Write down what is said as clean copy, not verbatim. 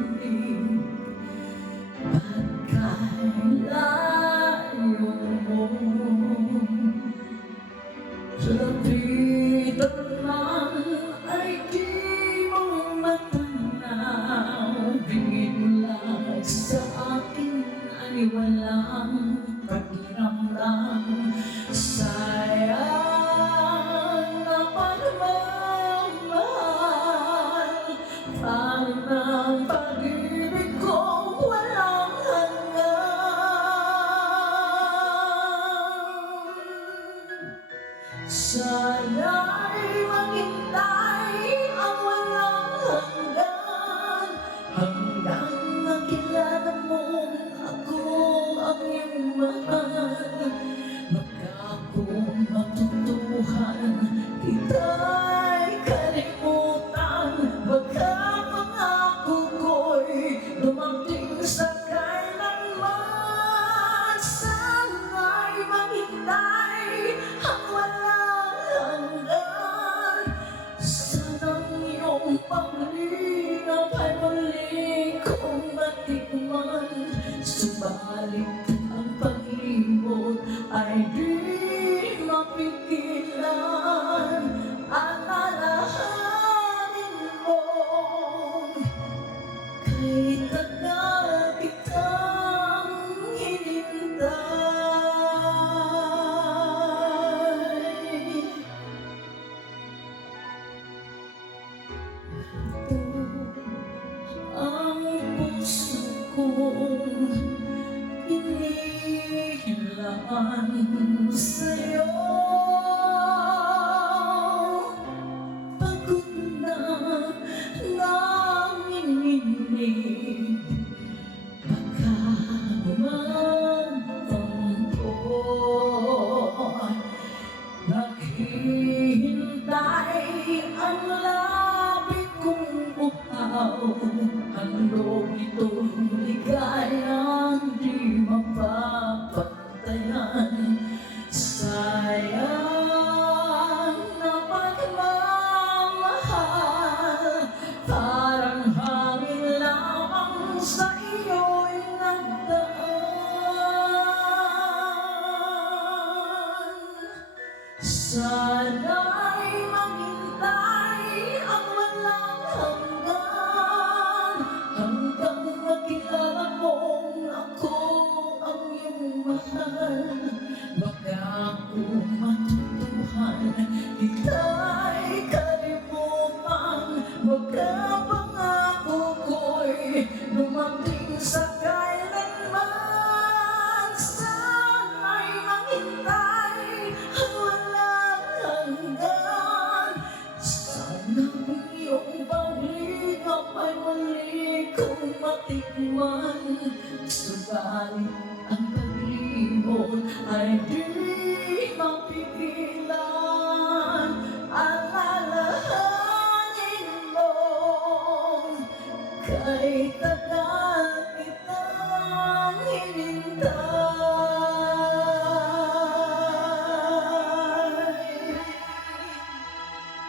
pag-ibig, pagkalayo mo. Lapitan man ay di mo matanaw, bingit lang sa akin ay walang pakiramdam. Sayang na pagmamahal, parang pag-ibig ko walang hanggan. Sana'y maghintay ang walang hanggan, hanggang makilala mong ako ang iyong mahal. Baka kung matutuhan kita'y kalimutan, baka pangako ko'y dumating sa kailanman. Sana'y maghintay ang walang hanggan, sanang iyong paglingap ay muli kong matikman. Subalit ang pag-ibig ay di mapigilan, alalahanin mo kay tagal kitang hinintay. Ang puso kong inihilaan sa'yo, pagod na nanginginig, baka bumatampo. Naghihintay ang labi kong uhaw, handog itong ligayang di mapapatayan. Sayang na pagmamahal, parang hangin lamang sa iyo'y nagdaan. Sana'y maghintay ang walang hanggan, hanggang makilala mong ako ang iyong mahal. Baka kung matutuhan kita'y kalimutan, baka pangako ko'y dumating sa kailanman. Sana'y maghintay ang walang hanggan, sanang iyong paglingap ay muli kong matikman. Subalit ang pag-ibig ay di mapigilan, alalahanin mo kay tagal